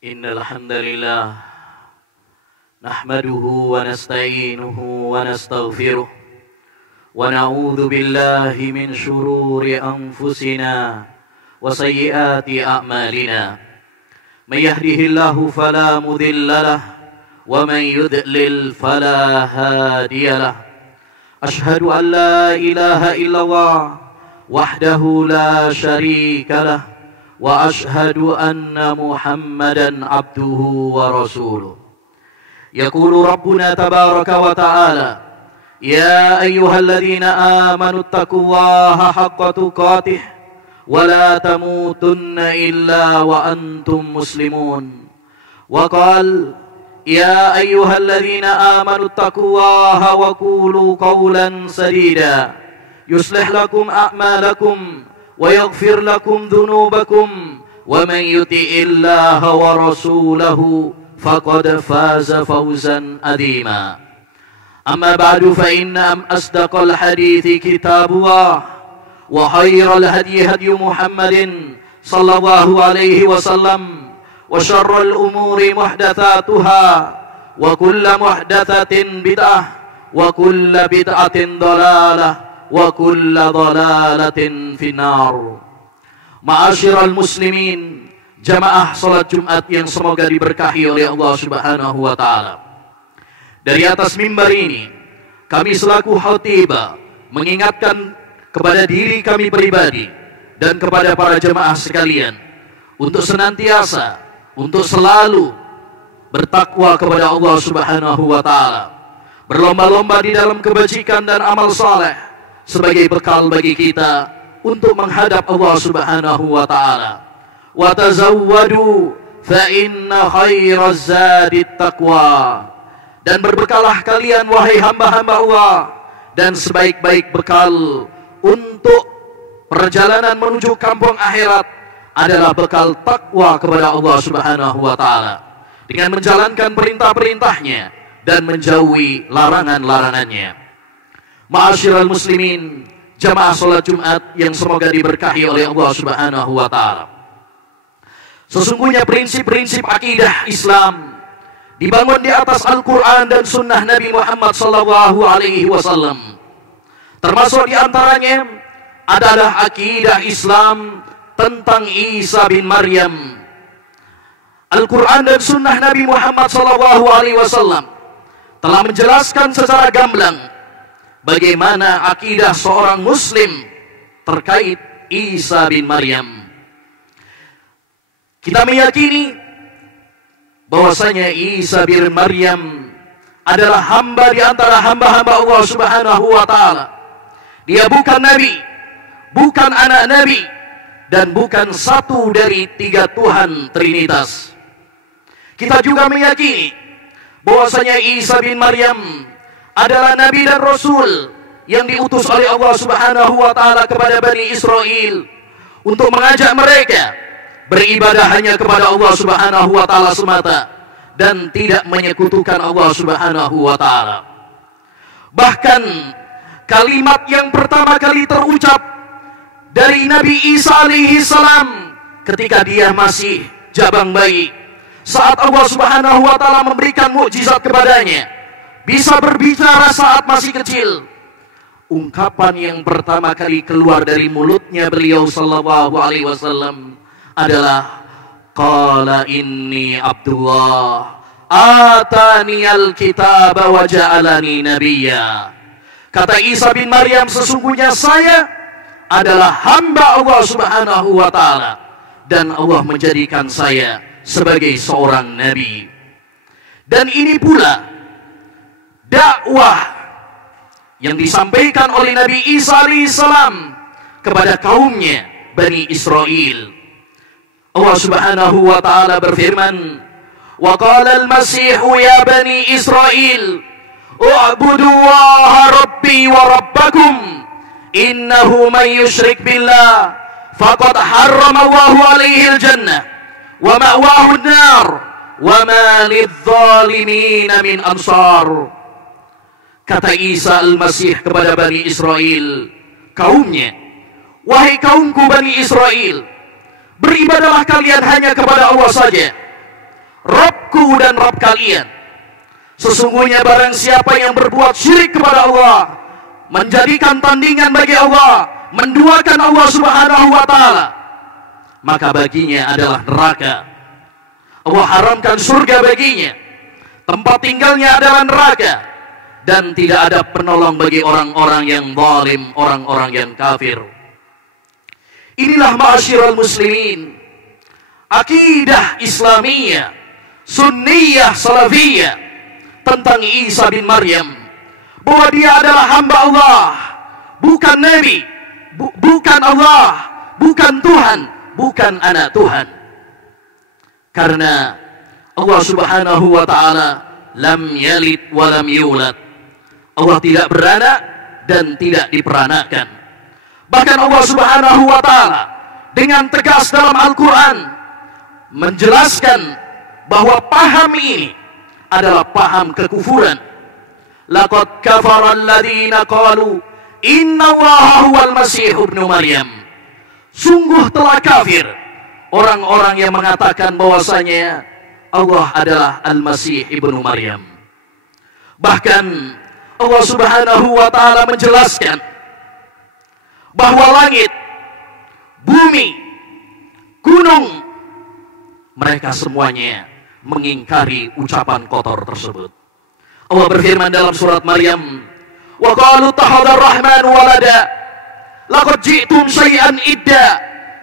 Innal hamdalillah nahmaduhu wa nasta'inuhu wa nastaghfiruh wa na'udzu billahi min shururi anfusina wa sayyiati a'malina. May yahdihillahu fala mudilla lahu wa man yudlil fala hadiya lahu. Ashhadu an la ilaha illallah wahdahu la syarika lahu wa ashhadu anna Muhammadan abduhu wa rasuluh. Yaqulu Rabbuna tabaraka wa ta'ala, ya ayyuhalladzina amanu taqullaha haqqa tuqatih wa la tamutunna illa wa antum muslimun. Wa qala, ya ayyuhalladzina amanu taqullaha wa qulu qawlan sadida yuslih lakum a'malakum wa yaghfir lakum dhunubakum wa man yuti'illaha wa rasulahu faqad faza fawzan adhima. Amma ba'du fa inna asdaqal hadithi kitabullah wa khairal hadyi hadyu Muhammadin sallallahu alaihi wasallam wa syarral umuri muhdatsatuha wa kullu muhdatsatin bid'ah wa kullu bid'atin dhalalah wa kulla dhalalatin finnar. Ma'asyiral muslimin, jamaah salat Jumat yang semoga diberkahi oleh Allah Subhanahu wa taala. Dari atas mimbar ini, kami selaku khatibah mengingatkan kepada diri kami pribadi dan kepada para jemaah sekalian untuk senantiasa, untuk selalu bertakwa kepada Allah Subhanahu wa taala, berlomba-lomba di dalam kebajikan dan amal saleh sebagai bekal bagi kita untuk menghadap Allah Subhanahu wa taala. Wa tazawwadu fa inna khairaz zadit taqwa. Dan berbekalah kalian wahai hamba-hamba Allah, dan sebaik-baik bekal untuk perjalanan menuju kampung akhirat adalah bekal takwa kepada Allah Subhanahu wa taala dengan menjalankan perintah-perintahnya dan menjauhi larangan-larangannya. Ma'asyiral muslimin, jamaah salat Jumat yang semoga diberkahi oleh Allah Subhanahu wa taala. Sesungguhnya prinsip-prinsip akidah Islam dibangun di atas Al-Qur'an dan sunnah Nabi Muhammad sallallahu alaihi wasallam. Termasuk di antaranya adalah akidah Islam tentang Isa bin Maryam. Al-Qur'an dan sunnah Nabi Muhammad sallallahu alaihi wasallam telah menjelaskan secara gamblang bagaimana akidah seorang muslim terkait Isa bin Maryam. Kita meyakini bahwasanya Isa bin Maryam adalah hamba di antara hamba-hamba Allah Subhanahu wa taala. Dia bukan nabi, bukan anak nabi, dan bukan satu dari tiga Tuhan Trinitas. Kita juga meyakini bahwasanya Isa bin Maryam adalah nabi dan rasul yang diutus oleh Allah Subhanahu wa taala kepada Bani Israel untuk mengajak mereka beribadah hanya kepada Allah Subhanahu wa taala semata dan tidak menyekutukan Allah Subhanahu wa taala. Bahkan kalimat yang pertama kali terucap dari Nabi Isa alaihi salam ketika dia masih jabang bayi, saat Allah Subhanahu wa taala memberikan mukjizat kepadanya, bisa berbicara saat masih kecil. Ungkapan yang pertama kali keluar dari mulutnya beliau sallallahu alaihi wasallam adalah qala inni Abdullah ataniyal kitaba wa ja'alani nabiyya. Kata Isa bin Maryam, sesungguhnya saya adalah hamba Allah Subhanahu wa taala dan Allah menjadikan saya sebagai seorang nabi. Dan ini pula dakwah yang disampaikan oleh Nabi Isa alaihissalam kepada kaumnya Bani Israel. Allah Subhanahu wa taala berfirman, wa qala al-masih ya bani Israel u'budullaha rabbi wa rabbakum innahu man yusyrik billah faqad harrama Allahu alaihi al-jannah wa ma'wahu an-nar wa ma lidh-dhalimin min ansar. Kata Isa al-Masih kepada Bani Israel, kaumnya, wahai kaumku Bani Israel, beribadahlah kalian hanya kepada Allah saja. Rabbku dan Rabb kalian. Sesungguhnya barang siapa yang berbuat syirik kepada Allah, menjadikan tandingan bagi Allah, menduakan Allah Subhanahu wa ta'ala, maka baginya adalah neraka. Allah haramkan surga baginya, tempat tinggalnya adalah neraka, dan tidak ada penolong bagi orang-orang yang zalim, orang-orang yang kafir. Inilah ma'asyiral muslimin, akidah Islamiyah, Sunniyah, Salafiyah tentang Isa bin Maryam, bahwa dia adalah hamba Allah, bukan Nabi, bukan Allah, bukan Tuhan, bukan anak Tuhan. Karena Allah Subhanahu wa ta'ala lam yalid wa lam yulad. Allah tidak beranak dan tidak diperanakan. Bahkan Allah Subhanahu wa ta'ala dengan tegas dalam Al-Quran menjelaskan bahwa paham ini adalah paham kekufuran. Laqad kafara alladhina qalu inna Allaha huwal Masih ibnu Maryam. Sungguh telah kafir orang-orang yang mengatakan bahwasanya Allah adalah Al-Masih ibnu Maryam. Bahkan Allah Subhanahu wa ta'ala menjelaskan bahwa langit, bumi, gunung, mereka semuanya mengingkari ucapan kotor tersebut. Allah berfirman dalam surat Maryam, wa qalu tahadar rahman walada laqad ji'tum syai'an idda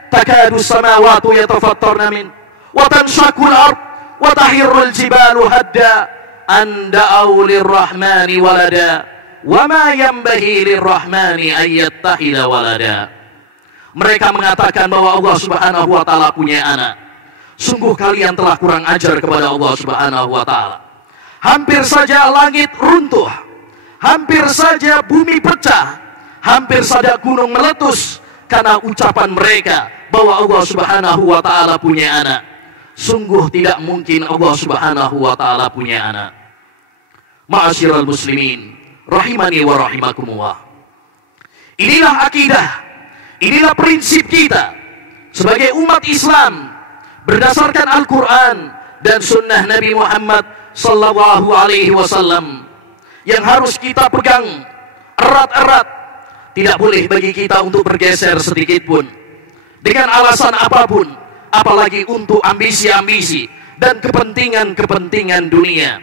takadu samawati yatafattarna min wa tanshaqul ard wa tahirrul jibalu hadda an da'u lirrahmani walada wa ma yanbaghi lirrahmani an yattakhidha walada. Mereka mengatakan bahwa Allah Subhanahu wa ta'ala punya anak. Sungguh kalian telah kurang ajar kepada Allah Subhanahu wa ta'ala. Hampir saja langit runtuh, hampir saja bumi pecah, hampir saja gunung meletus karena ucapan mereka bahwa Allah Subhanahu wa ta'ala punya anak. Sungguh tidak mungkin Allah Subhanahu wa ta'ala punya anak. Ma'asyiral muslimin, rahimani wa rahimakumullah. Inilah akidah, inilah prinsip kita sebagai umat Islam berdasarkan Al-Quran dan sunnah Nabi Muhammad sallallahu alaihi wasallam yang harus kita pegang erat-erat. Tidak boleh bagi kita untuk bergeser sedikit pun dengan alasan apapun, apalagi untuk ambisi-ambisi dan kepentingan-kepentingan dunia.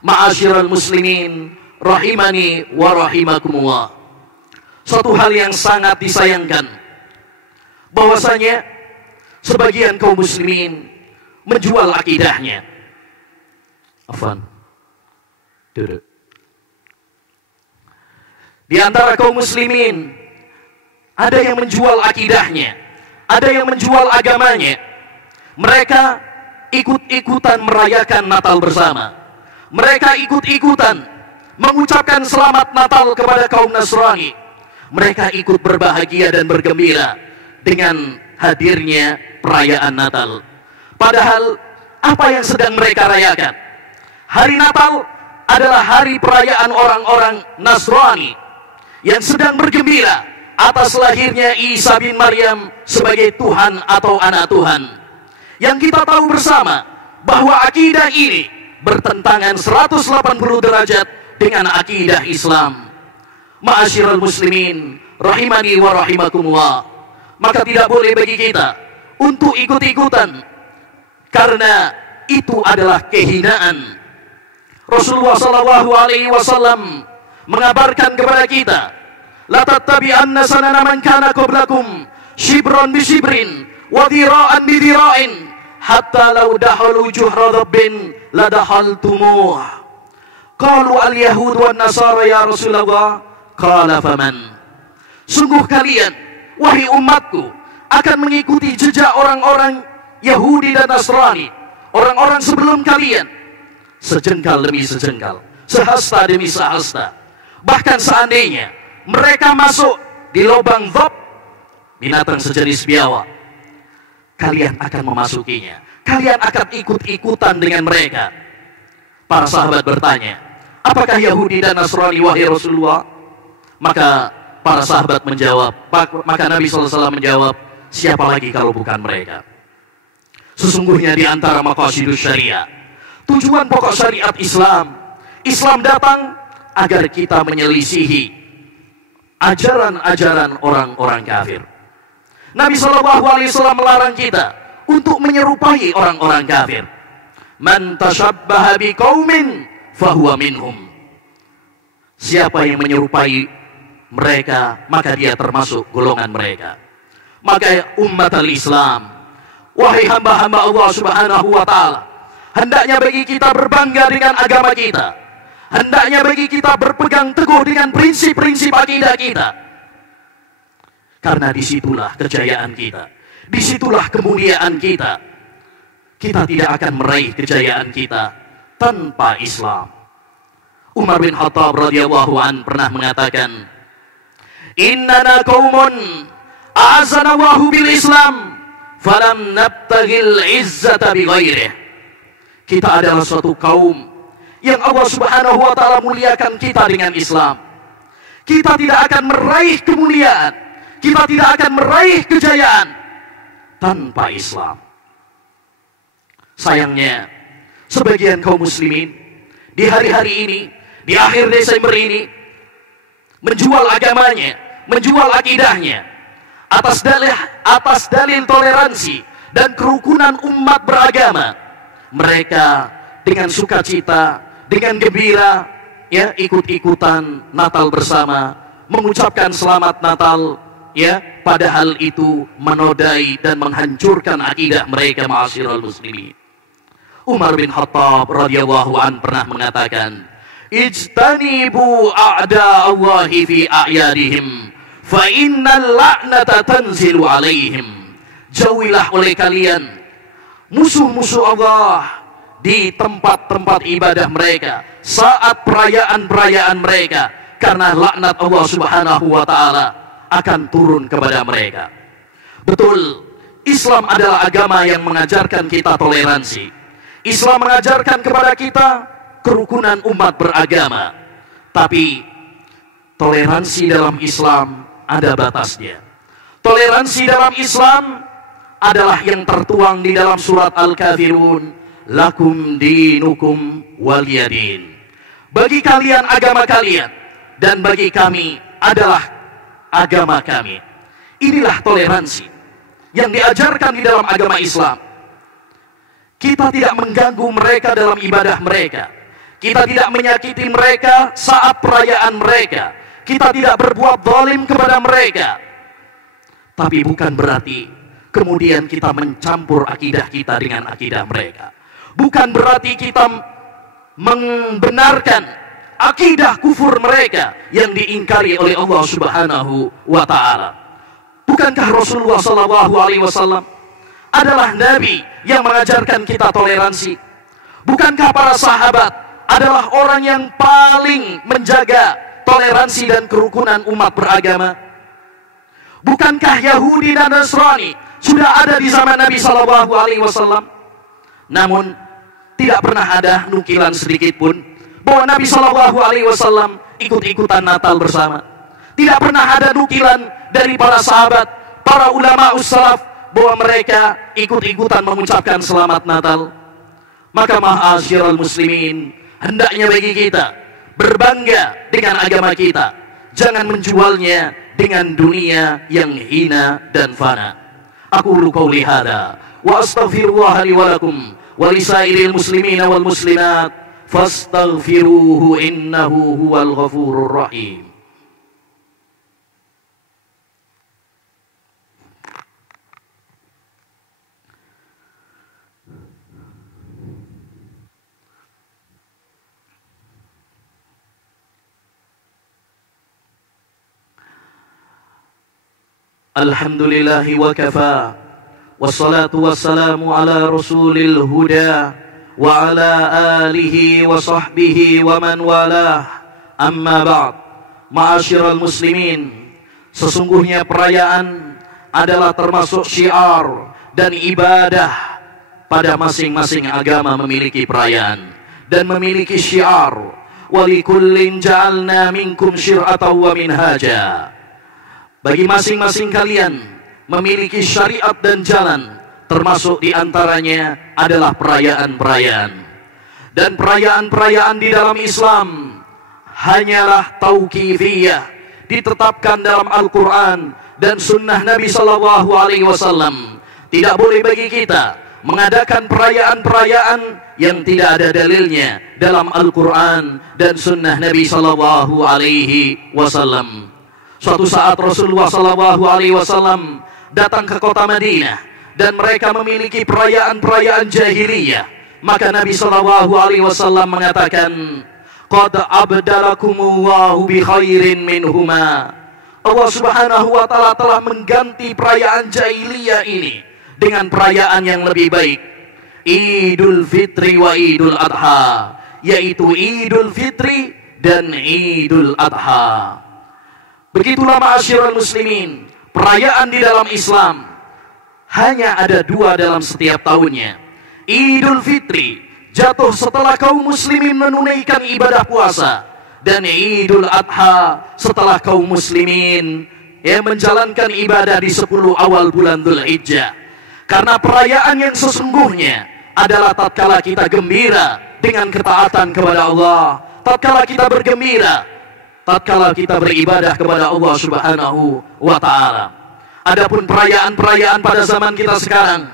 Ma'asyiral muslimin, rahimani wa rahimakumullah. Suatu hal yang sangat disayangkan bahwasanya sebagian kaum muslimin menjual akidahnya. Afwan. Duduk. Di antara kaum muslimin ada yang menjual akidahnya, ada yang menjual agamanya. Mereka ikut-ikutan merayakan Natal bersama. Mereka ikut-ikutan mengucapkan selamat Natal kepada kaum Nasrani. Mereka ikut berbahagia dan bergembira dengan hadirnya perayaan Natal. Padahal apa yang sedang mereka rayakan? Hari Natal adalah hari perayaan orang-orang Nasrani yang sedang bergembira atas lahirnya Isa bin Maryam sebagai Tuhan atau anak Tuhan. Yang kita tahu bersama bahwa akidah ini bertentangan 180 derajat dengan akidah Islam. Ma'asyiral muslimin, rahimani wa rahimakumullah. Maka tidak boleh bagi kita untuk ikut-ikutan, karena itu adalah kehinaan. Rasulullah sallallahu alaihi wasallam mengabarkan kepada kita, la tattabi'anna sanana man kana qablakum shibran bi shibrin wa dhira'an bi dhira'in hatta law dakhalu juhra dhabbin la dakhaltumuh. Qalu al-yahud wan nasara ya Rasulullah. Qala faman. Sungguh kalian, wahai umatku, akan mengikuti jejak orang-orang Yahudi dan Nasrani, orang-orang sebelum kalian, sejengkal demi sejengkal, sehasta demi sehasta. Bahkan seandainya mereka masuk di lubang dhab, binatang sejenis biawak, kalian akan memasukinya. Kalian akan ikut-ikutan dengan mereka. Para sahabat bertanya, apakah Yahudi dan Nasrani wahai Rasulullah? Maka para sahabat menjawab, maka Nabi SAW menjawab, siapa lagi kalau bukan mereka? Sesungguhnya di antara maqasidus syariah, tujuan pokok syariat Islam, Islam datang agar kita menyelisihi ajaran-ajaran orang-orang kafir. Nabi SAW melarang kita untuk menyerupai orang-orang kafir. Man tashabbaha biqaumin fahuwa minhum. Siapa yang menyerupai mereka, maka dia termasuk golongan mereka. Maka umat al-Islam, wahai hamba-hamba Allah Subhanahu wa ta'ala, hendaknya bagi kita berbangga dengan agama kita. Hendaknya bagi kita berpegang teguh dengan prinsip-prinsip akidah kita. Karena disitulah kejayaan kita, disitulah kemuliaan kita. Kita tidak akan meraih kejayaan kita tanpa Islam. Umar bin Khattab radhiyallahu an pernah mengatakan, "Innana qaumun a'azzana Allahu bil Islam, falam nabtaghil izzata bighairihi." Kita adalah suatu kaum yang Allah Subhanahu wa ta'ala muliakan kita dengan Islam. Kita tidak akan meraih kemuliaan, kita tidak akan meraih kejayaan tanpa Islam. Sayangnya, sebagian kaum muslimin di hari-hari ini, di akhir Desember ini, menjual agamanya, menjual akidahnya atas dalil toleransi dan kerukunan umat beragama. Mereka dengan sukacita, dengan gembira, ya, ikut-ikutan Natal bersama, mengucapkan selamat Natal, ya, padahal itu menodai dan menghancurkan akidah mereka, ma'asyiral muslimin. Umar bin Khattab radhiyallahu an pernah mengatakan, "Ijtanibu a'da Allahi fi a'yadihim, fa innal la'nata tanzilu alaihim." Jauhilah oleh kalian musuh-musuh Allah di tempat-tempat ibadah mereka, saat perayaan-perayaan mereka, karena laknat Allah Subhanahu wa ta'ala akan turun kepada mereka. Betul, Islam adalah agama yang mengajarkan kita toleransi. Islam mengajarkan kepada kita kerukunan umat beragama. Tapi toleransi dalam Islam ada batasnya. Toleransi dalam Islam adalah yang tertuang di dalam surat Al-Kafirun, lakum dinukum waliyadin. Bagi kalian agama kalian, dan bagi kami adalah agama kami. Inilah toleransi yang diajarkan di dalam agama Islam. Kita tidak mengganggu mereka dalam ibadah mereka. Kita tidak menyakiti mereka saat perayaan mereka. Kita tidak berbuat zalim kepada mereka. Tapi bukan berarti kemudian kita mencampur akidah kita dengan akidah mereka. Bukan berarti kita membenarkan akidah kufur mereka yang diingkari oleh Allah Subhanahu wa ta'ala. Bukankah Rasulullah SAW adalah Nabi yang mengajarkan kita toleransi? Bukankah para sahabat adalah orang yang paling menjaga toleransi dan kerukunan umat beragama? Bukankah Yahudi dan Nasrani sudah ada di zaman Nabi SAW? Namun tidak pernah ada nukilan sedikit pun bahwa Nabi SAW ikut-ikutan Natal bersama. Tidak pernah ada nukilan dari para sahabat, para ulama ussalaf, bahwa mereka ikut-ikutan mengucapkan selamat Natal. Maka ma'asyiral muslimin, hendaknya bagi kita berbangga dengan agama kita. Jangan menjualnya dengan dunia yang hina dan fana. Aqulu qouli hadza wa astaghfirullah li wa lakum wa lisairil muslimina wal muslimat fastaghfiruhu innahu huwal ghafurur rahim. Alhamdulillahi wa kafa, wassalatu wassalamu ala rasulil huda wa ala alihi wa sahbihi wa man walah, amma ba'd. Ma'asyiral muslimin, sesungguhnya perayaan adalah termasuk syiar dan ibadah. Pada masing-masing agama memiliki perayaan dan memiliki syiar. Wa likullin ja'alna minkum syir'atan wa minhaja. Bagi masing-masing kalian memiliki syariat dan jalan, termasuk diantaranya adalah perayaan-perayaan. Dan perayaan-perayaan di dalam Islam hanyalah tauqifiyah, ditetapkan dalam Al-Quran dan sunnah Nabi Sallallahu Alaihi Wasallam. Tidak boleh bagi kita mengadakan perayaan-perayaan yang tidak ada dalilnya dalam Al-Quran dan sunnah Nabi Sallallahu Alaihi Wasallam. Suatu saat Rasulullah Sallallahu Alaihi Wasallam datang ke kota Madinah dan mereka memiliki perayaan-perayaan jahiliyah. Maka Nabi Sallallahu Alaihi Wasallam mengatakan, "Qad abdalakumullahu bi khairin minhuma." Allah Subhanahu wa taala telah mengganti perayaan jahiliyah ini dengan perayaan yang lebih baik, Idul Fitri wa Idul Adha, yaitu Idul Fitri dan Idul Adha. Begitulah ma'asyiral muslimin, perayaan di dalam Islam hanya ada dua dalam setiap tahunnya. Idul Fitri jatuh setelah kaum muslimin menunaikan ibadah puasa, dan Idul Adha setelah kaum muslimin menjalankan ibadah di 10 awal bulan Dzulhijjah. Karena perayaan yang sesungguhnya adalah tatkala kita gembira dengan ketaatan kepada Allah, tatkala kita bergembira, tatkala kita beribadah kepada Allah Subhanahu wa taala. Adapun perayaan-perayaan pada zaman kita sekarang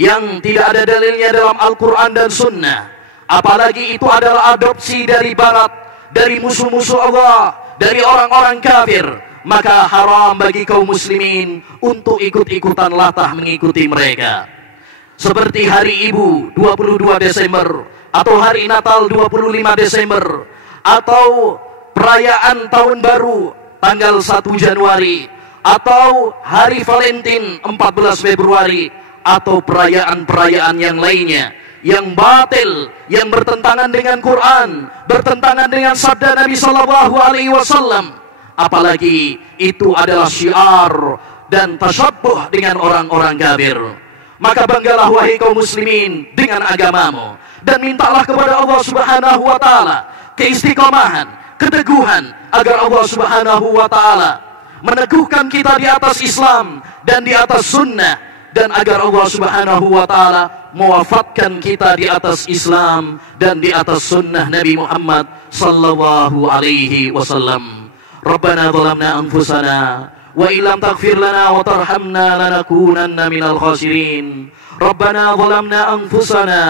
yang tidak ada dalilnya dalam Al-Quran dan Sunnah, apalagi itu adalah adopsi dari Barat, dari musuh-musuh Allah, dari orang-orang kafir, maka haram bagi kaum muslimin untuk ikut-ikutan latah mengikuti mereka. Seperti Hari Ibu 22 Desember, atau Hari Natal 25 Desember, atau perayaan Tahun Baru tanggal 1 Januari, atau Hari Valentine 14 Februari, atau perayaan-perayaan yang lainnya yang batil, yang bertentangan dengan Quran, bertentangan dengan sabda Nabi Sallallahu Alaihi Wasallam. Apalagi itu adalah syiar dan tasyabbuh dengan orang-orang kafir. Maka banggalah wahai kaum muslimin dengan agamamu, dan mintalah kepada Allah Subhanahu wa taala keistiqomahan, keteguhan, agar Allah Subhanahu wa taala meneguhkan kita di atas Islam dan di atas sunnah, dan agar Allah Subhanahu wa taala mewafatkan kita di atas Islam dan di atas sunnah Nabi Muhammad sallallahu alaihi wasallam. Rabbana zalamna anfusana wa illam taghfir lana wa tarhamna lanakunanna minal khasirin. Rabbana zalamna anfusana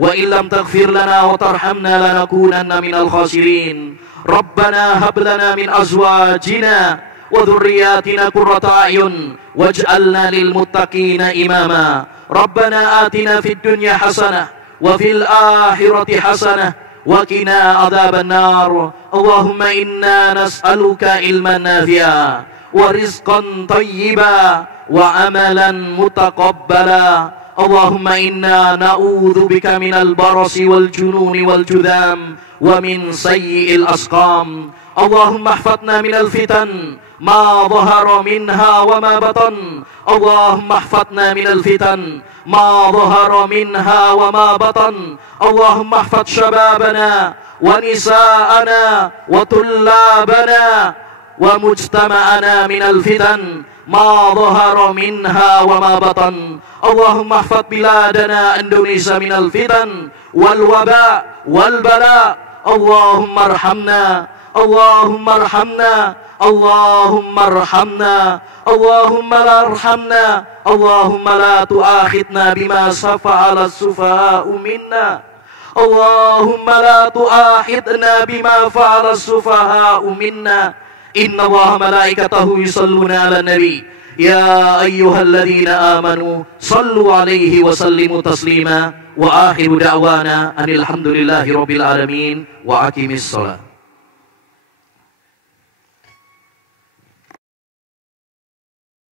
wa illam taghfir lana wa tarhamna lanakunanna minal khasirin. Rabbana hab lana min azwajina wa dhurriyyatina qurrata a'yun waj'alna lil muttaqina imama. Rabbana atina fid dunya hasanah wa fil akhirati hasanah wa qina adzaban nar. Allahumma inna nas'aluka ilman nafi'a wa rizqan thayyiba wa amalan mutaqabbala. Allahumma inna na'udzubika minal barasi wal jununi wal judham wa min sayyi'il asqam. Allahumma ihfadna minal fitan ma dhahara minha wa ma batan. Allahumma ihfadna minal fitan ma dhahara minha wa ma batan. Allahumma ihfad shababana wa nisa'ana wa tullabana wa mujtama'ana minal fitan ma dhahara minha wa ma batan. Allahumma ihfad biladana Indonesia minal fitan wal waba wal bala. Allahumma arhamna, Allahumma arhamna, Allahumma arhamna, Allahumma la arhamna, Allahumma la tu'akhidna bima safa'ala as-sufaha'u minna. Allahumma la tu'akhidna bima fa'ala as-sufaha'u minna. Inna Allaha malaikatahu yusalluna 'alan nabi. Ya ayyuhalladzina amanu sallu 'alaihi wa sallimu taslima. Wa akhiru da'wana anil hamdulillahi rabbil alamin wa aqimis shalah.